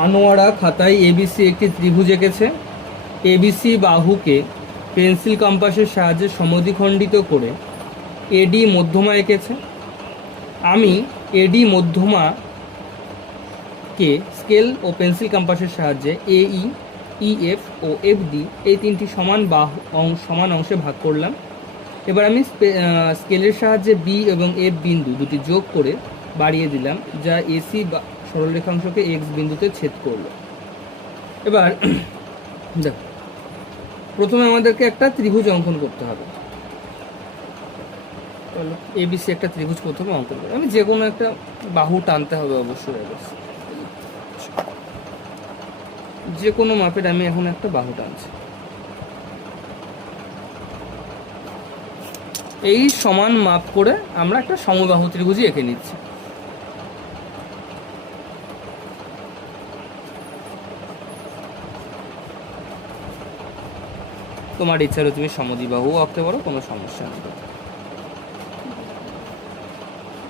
আনোয়ারা খাতায় এবিসি একটি ত্রিভুজ এঁকেছে। এবিসি বাহুকে পেন্সিল কম্পাসের সাহায্যে সমদ্বিখণ্ডিত করে এডি মধ্যমা এঁকেছে। আমি এডি মধ্যমাকে স্কেল ও পেন্সিল কম্পাসের সাহায্যে এই, ইএফ ও এফডি এই তিনটি সমান অংশে ভাগ করলাম। এবার আমি স্কেলের সাহায্যে বি এবং এফ বিন্দু দুটি যোগ করে বাড়িয়ে দিলাম, যা এসি বা সরলরেখাংশকে এক্স বিন্দুতে ছেদ করলো। এবার দেখো, প্রথমে আমাদেরকে একটা ত্রিভুজ অঙ্কন করতে হবে। এবিসি একটা ত্রিভুজ প্রথমে অঙ্কন করবো। আমি যে কোনো একটা বাহু টানতে হবে অবশ্যই, যে কোনো মাপের আমি এখন একটা বাহু টানছি। এই সমান মাপ করে আমরা একটা সমবাহু ত্রিভুজই এঁকে নিচ্ছি। তোমার ইচ্ছা হলে তুমি সমদ্বিবাহু আঁকতে পারো, কোনো সমস্যা নেই।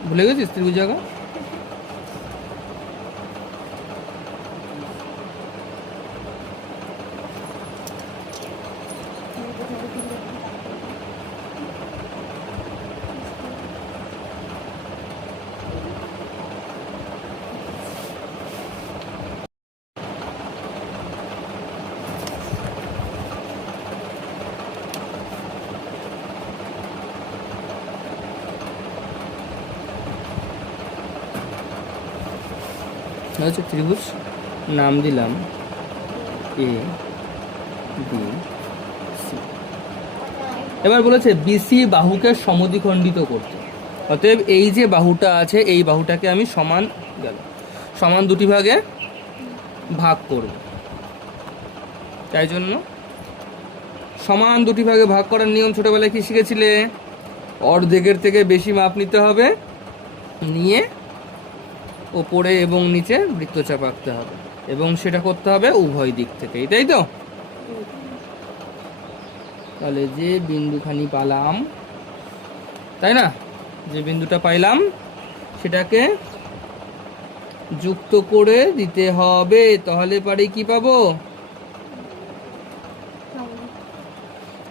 ভুলে গেছিস ত্রিভুজ আঁকা? হচ্ছে ত্রিভুজ, নাম দিলাম এ বি সি। এবার বলেছে বিসি বাহুকে সমদ্বিখণ্ডিত করতে। অতএব এই যে বাহুটা আছে এই বাহুটাকে আমি সমান দুটি ভাগে ভাগ করব। তাই জন্য সমান দুটি ভাগে ভাগ করার নিয়ম ছোটবেলায় কি শিখেছিলে? অর্ধেকের থেকে বেশি মাপ নিতে হবে, নিয়ে ওপরে এবং নিচে বৃত্তচাপ আঁকতে হবে, এবং সেটা করতে হবে উভয় দিক থেকেই, তাই তো? তাহলে যে বিন্দুখানি পালাম, তাই না, যে বিন্দুটা পাইলাম সেটাকে যুক্ত করে দিতে হবে। তাহলে পারি কি পাবো?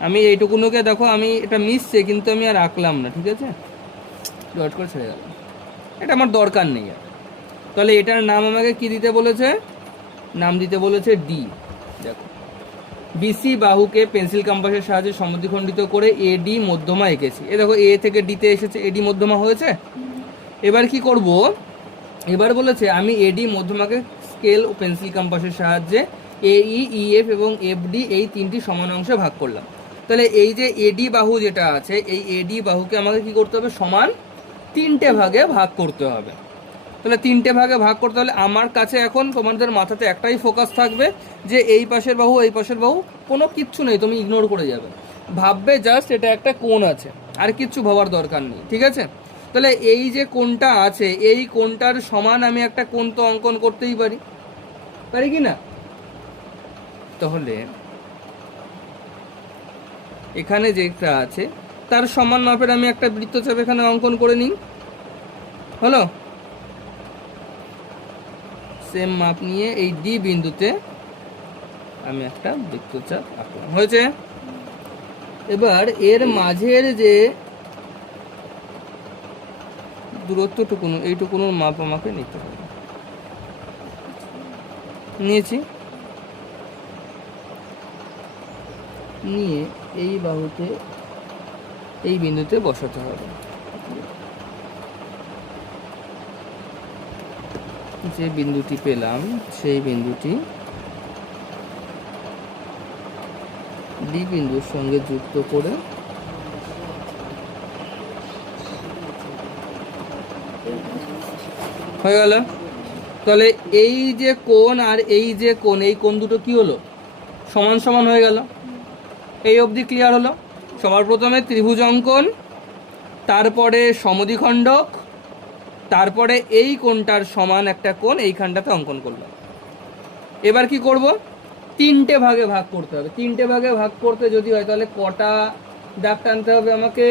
আমি এইটুকুনোকে দেখো, আমি এটা মিশছে কিন্তু আমি আর আঁকলাম না, ঠিক আছে, ডট করে ছেড়ে গেলাম, এটা আমার দরকার নেই আর। তাহলে এটার নাম আমাকে কি দিতে বলেছে? নাম দিতে বলেছে ডি। দেখো, বিসি বাহুকে পেন্সিল কম্পাসের সাহায্যে সমদ্বিখণ্ডিত করে এডি মধ্যমা এঁকেছি। এ দেখো, এ থেকে ডিতে এসেছে, এডি মধ্যমা হয়েছে। এবার কি করব? এবার বলেছে আমি এডি মধ্যমাকে স্কেল ও পেন্সিল কম্পাসের সাহায্যে এই, ইএফ এবং এফডি এই তিনটি সমান অংশে ভাগ করলাম। তাহলে এই যে এডি বাহু যেটা আছে, এই এডি বাহুকে আমাকে কি করতে হবে? সমান তিনটে ভাগে ভাগ করতে হবে। তাহলে তিনটে ভাগে ভাগ করতে হলে আমার কাছে এখন তোমাদের মাথাতে একটাই ফোকাস থাকবে যে এই পাশের বাহু এই পাশের বাহু কোনো কিচ্ছু নেই, তুমি ইগনোর করে যাবে, ভাববে জাস্ট এটা একটা কোণ আছে, আর কিচ্ছু ভাবার দরকার নেই, ঠিক আছে? তাহলে এই যে কোণটা আছে এই কোণটার সমান আমি একটা কোণ তো অঙ্কন করতেই পারি, পারি কি না? তাহলে এখানে যেটা আছে তার সমান মাপের আমি একটা বৃত্তচাপ এখানে অঙ্কন করে নিই, হলো? সেম মাপ নিয়ে এই ডি বিন্দুতে আমি একটা বৃত্তচাপ আঁকলাম, হয়েছে? এবার এর মাঝের যে দূরত্বটুকুন, এইটুকুনোর মাপ আমাকে নিতে হবে। নিয়েছি, নিয়ে এই বাহুতে এই বিন্দুতে বসাতে হবে। যে বিন্দুটি পেলাম সেই বিন্দুটি ডি বিন্দুর সঙ্গে যুক্ত করে হয়ে গেল। তাহলে এই যে কোণ আর এই যে কোণ, এই কোণ দুটো কি হলো? সমান সমান হয়ে গেল। এই অবধি ক্লিয়ার হলো? সবার প্রথমে ত্রিভুজ অঙ্কন, তারপরে সমদ্বিখণ্ডক, তারপরে এই কোণটার সমান একটা কোণ এইখানটাতে অঙ্কন করলাম। এবার কি করব? তিনটে ভাগে ভাগ করতে হবে। তিনটে ভাগে ভাগ করতে যদি হয় তাহলে কটা দাগ টানতে হবে আমাকে?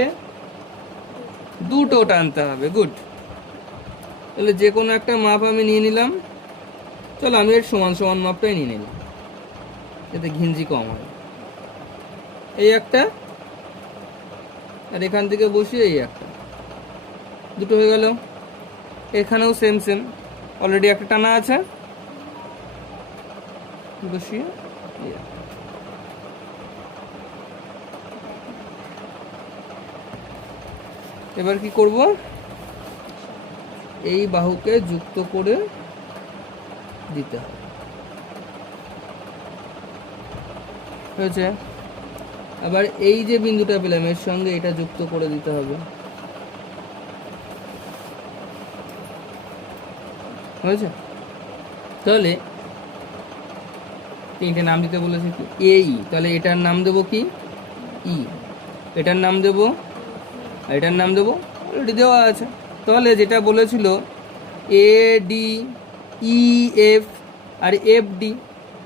দুটো টানতে হবে। গুড। তাহলে যে কোনো একটা মাপ আমি নিয়ে নিলাম, চলো আমি এর সমান সমান মাপটাই নিয়ে নিলাম, যাতে ঘিঞ্জি কম হয়। এই একটা, আর এখান থেকে বসিয়ে এই একটা, দুটো হয়ে গেল। এখানেও সেম সেম, অলরেডি একটা টানা আছে, বসিয়ে এই একটা। এবার কি করব, এই বাহুকে যুক্ত করে দিতে হবে, হয়েছে। আবার এই যে বিন্দুটা পেলাম এর সঙ্গে এটা যুক্ত করে দিতে হবে, হয়েছে। তাহলে তিনটে নাম দিতে বলেছে কি, এই, তাহলে এটার নাম দেবো কি, ই, এটার নাম দেবো, আর এটার নাম দেবো, অলরেডি দেওয়া আছে। তাহলে যেটা বলেছিল এ ডি, ই এফ আর এফ ডি,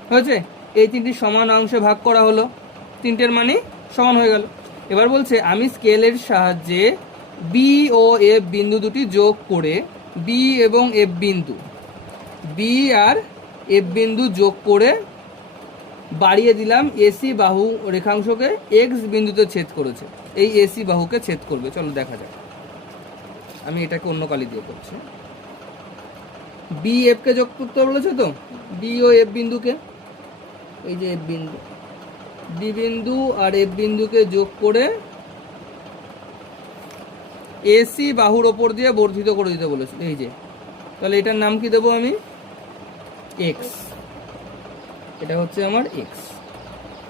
হয়েছে, এই তিনটি সমান অংশে ভাগ করা হলো, তিনটের মানে সমান হয়ে গেল। এবার বলছে আমি স্কেলের সাহায্যে বি ও এফ বিন্দু দুটি যোগ করে, বি এবং এফ বিন্দু, বি আর এফ বিন্দু যোগ করে বাড়িয়ে দিলাম এসি বাহু রেখাংশকে এক্স বিন্দুতে ছেদ করেছে, এই এসি বাহুকে ছেদ করবে। চলো দেখা যাক, আমি এটাকে অন্য কালি দিয়ে করছি। বি এফ কে যোগ করতে বলেছে তো, বি ও এফ বিন্দুকে, এই যে এফ বিন্দু, ডি বিন্দু আর এফ বিন্দুকে যোগ করে এসি বাহুর ওপর দিয়ে বর্ধিত করে দিতে বলেছিল, এই যে। তাহলে এটার নাম কি দেবো আমি, এক্স, এটা হচ্ছে আমার এক্স,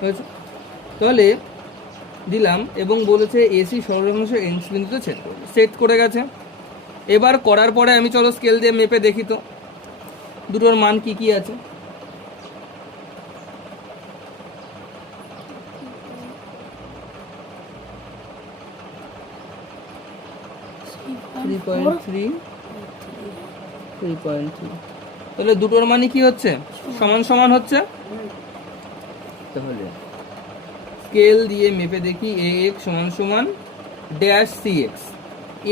হয়েছে। তাহলে দিলাম এবং বলেছে এসি সরলরেখাংশ এক্স বিন্দুতে ছেদ করবে, সেট করে গেছে। এবার করার পরে আমি চলো স্কেল দিয়ে মেপে দেখি তো দুটোর মান কি কি আছে। তাহলে দুটোর মানে কি হচ্ছে, সমান সমান হচ্ছে। তাহলে স্কেল দিয়ে মেপে দেখি, এ এক্স সমান সমান dash c x,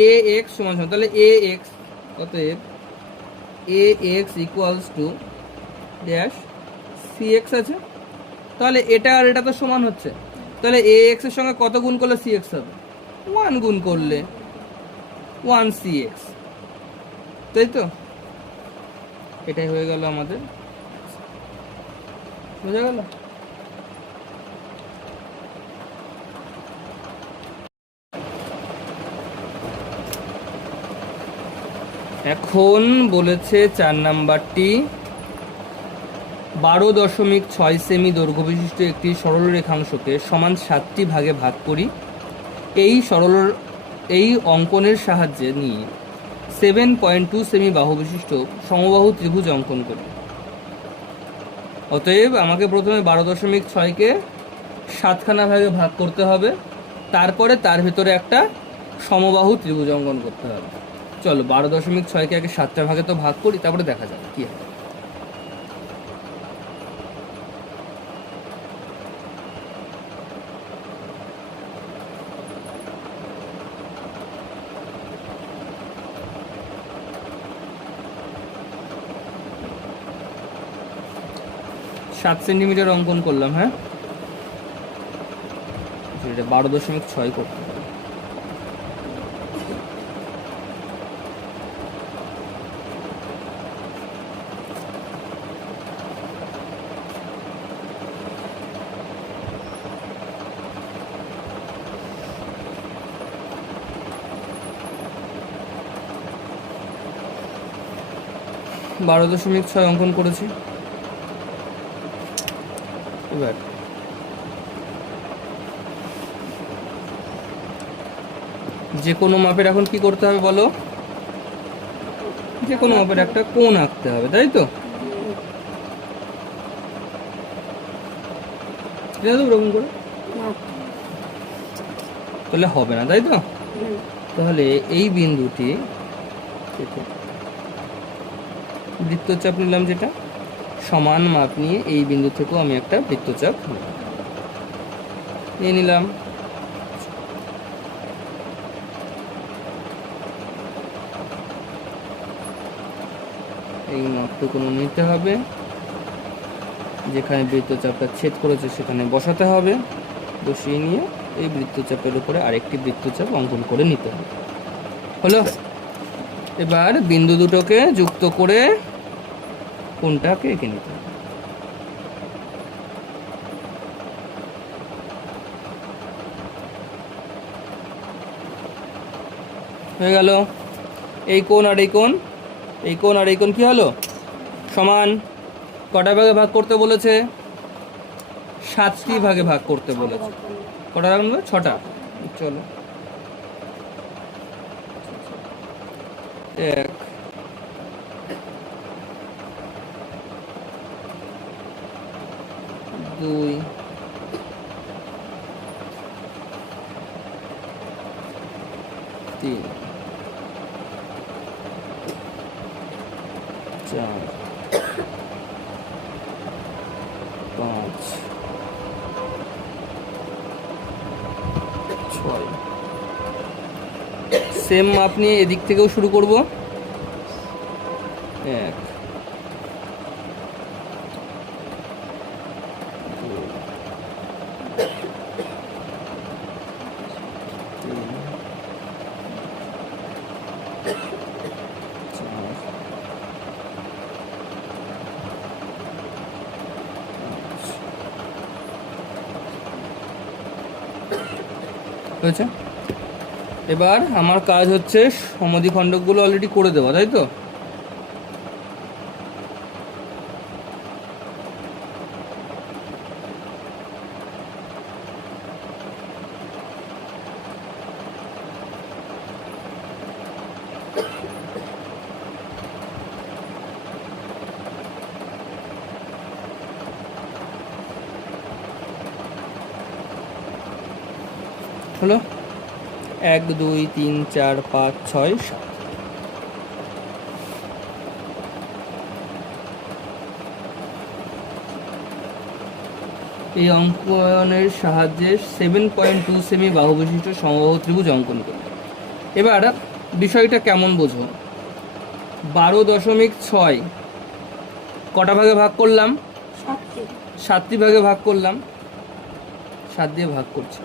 a x সমান সমান, তাহলে এ এক্স, অতএব a x equals to dash c x আছে। তাহলে এটা আর এটা তো সমান হচ্ছে, তাহলে এ এক্স এর সঙ্গে কত গুণ করলে সি এক্স হবে, 1 গুণ করলে 1 সি এক্স, তাই তো। এটাই হয়ে গেল আমাদের, বোঝা গেল। এখন বলেছে 4 নাম্বারটি, 12.6 সেমি দৈর্ঘ্য বিশিষ্ট একটি সরল রেখাংশকে সমান 7টি ভাগে ভাগ করি, এই অঙ্কনের সাহায্যে নিয়ে 7.2 সেমি বাহু বিশিষ্ট সমবাহু ত্রিভুজ অঙ্কন করি। অতএব আমাকে প্রথমে 12.6কে 7খানা ভাগে ভাগ করতে হবে, তারপরে তার ভিতরে একটা সমবাহু ত্রিভুজ অঙ্কন করতে হবে। চলো 12.6কে আগে 7টা ভাগে তো ভাগ করি, তারপরে দেখা যাবে কি হয়। সাত সেন্টিমিটার অঙ্কন করলাম, হ্যাঁ, এটা 12.6 করতে হবে। বারো দশমিক ছয় অঙ্কন করেছি। এবার যে কোনো মাপের এখন কি করতে হবে বলো, যে কোনো মাপের একটা কোণ আঁকতে হবে, তাই তো। ওরকম করে তাহলে হবে না, তাই তো। তাহলে এই বিন্দুটি বৃত্তচাপ নিলাম, যেটা সমান মাপ নিয়ে এই বিন্দু থেকেও আমি একটা বৃত্তচাপ নিয়ে নিলাম। এই মাপটুকু নিতে হবে, যেখানে বৃত্তচাপটা ছেদ করেছে সেখানে বসাতে হবে, বসিয়ে নিয়ে এই বৃত্তচাপের উপরে আরেকটি বৃত্তচাপ অঙ্কন করে নিতে হবে। হলো? এবার বিন্দু দুটোকে যুক্ত করে কোণটাকে এঁকে নিতে হবে। হয়ে গেল। এই কোণ আর এই কোণ, এই কোণ আর এই কোণ কি হলো? সমান। কটা ভাগে ভাগ করতে বলেছে? 7টি ভাগে ভাগ করতে বলেছে। কটা রাখবে? 6টা। চলো, 1 2 3 4 5 6। সেম মাপ নিয়ে এদিক থেকেও শুরু করব। 1 হয়েছে। এবার আমার কাজ হচ্ছে সমদ্বিখণ্ডকগুলো অলরেডি করে দেওয়া, তাই তো? হলো? 1 2 3 4 5 6 7। এই অঙ্কনের সাহায্যে 7.2 সেমি বাহু বিশিষ্ট সমবাহু ত্রিভুজ অঙ্কন করি। এবার বিষয়টা কেমন বোঝো? 12.6 কটা ভাগে ভাগ করলাম? 7টি ভাগে ভাগ করলাম। 7 দিয়ে ভাগ করছি।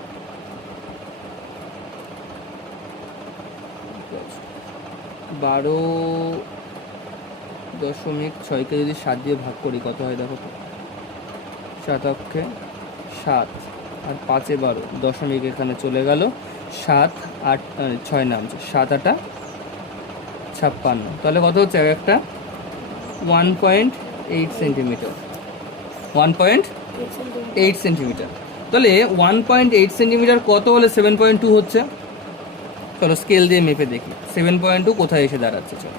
12.6কে যদি 7 দিয়ে ভাগ করি কত হয় দেখো তো? 7 অক্ষে 7 আর 5-এ 12, দশমিক এখানে চলে গেল। 7 8 6 নামছে, 7 8 56। তাহলে কত হচ্ছে একটা? 1.8 সেন্টিমিটার। 1.8 সেন্টিমিটার। তাহলে 1.8 সেন্টিমিটার কত হলে 7.2 হচ্ছে? চলো স্কেল দিয়ে মেপে দেখি 7.2 কোথায় এসে দাঁড়াচ্ছে। চলো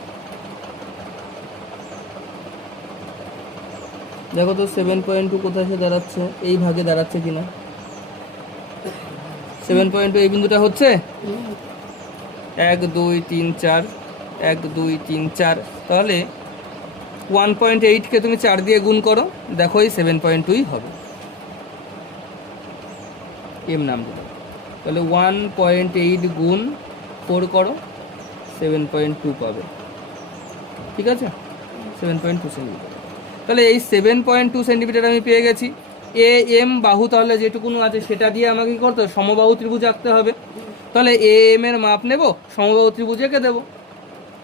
দেখো তো 7.2 কোথায় এসে দাঁড়াচ্ছে, এই ভাগে দাঁড়াচ্ছে কিনা। 7.2 এই বিন্দুটা হচ্ছে 1 2 3 4, 1 2 3 4। তাহলে 1.8কে তুমি 4 দিয়ে গুণ করো, দেখো এই 7.2ই হবে। এম নাম দিল। তাহলে 1.8 গুণ 4 করো, 7.2 পাবে। ঠিক আছে? 7.2 সেন্টিমিটার। তাহলে এই 7.2 সেন্টিমিটার আমি পেয়ে গেছি। এ এম বাহু তাহলে যেটুকুনো আছে সেটা দিয়ে আমাকে কি করতে হবে? সমবাহু ত্রিভুজ আঁকতে হবে। তাহলে এ এম এর মাপ নেব, সমবাহু ত্রিভুজ এঁকে দেবো।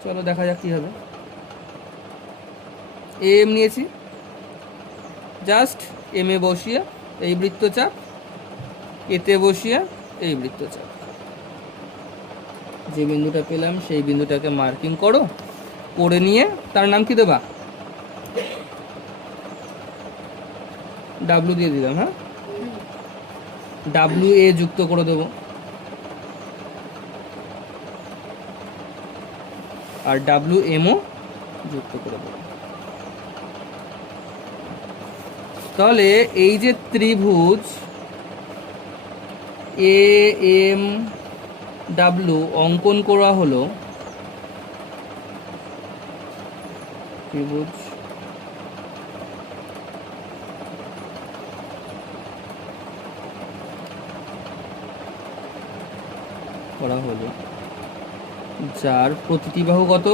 চলো দেখা যাক কি হবে। এ এম নিয়েছি, জাস্ট এম এ বসিয়ে এই বৃত্তচাপ, এতে বসিয়ে এই বৃত্তচাপ, যে বিন্দুটা পেলাম সেই বিন্দুটাকে মার্কিং করো, করে নিয়ে তার নাম কি দেবা? ডাব্লু দিয়ে দিলাম। হ্যাঁ, ডাব্লু এ যুক্ত করে দেবো, আর ডাব্লু এমও যুক্ত করে দেবো। তাহলে এই যে ত্রিভুজ এ এম ডাব্লু অঙ্কন করা হলো, ত্রিভুজ করা হলো, যার প্রতিটি বাহু কত?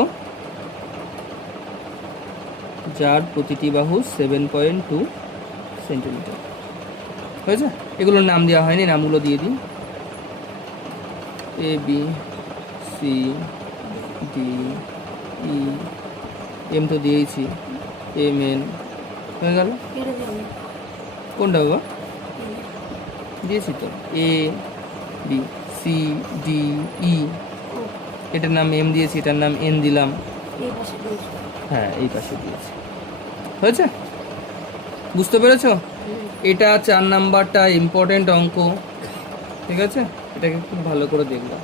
যার প্রতিটি বাহু 7.2 সেন্টিমিটার। হয়েছে? এগুলোর নাম দেওয়া হয়নি, নামগুলো দিয়ে দিই। A B C D E, M তো দিয়েছি, এম এন হয়ে গেল। কোনটা বাবা? দিয়েছি তো, এ বি সি ডি ই, এটার নাম এম দিয়েছি, এটার নাম এন দিলাম। হ্যাঁ, এই পাশে দিয়েছি। হয়েছে? বুঝতে পেরেছো? এটা 4 নাম্বারটা ইম্পর্টেন্ট অঙ্ক, ঠিক আছে? এটাকে খুব ভালো করে দেখবা।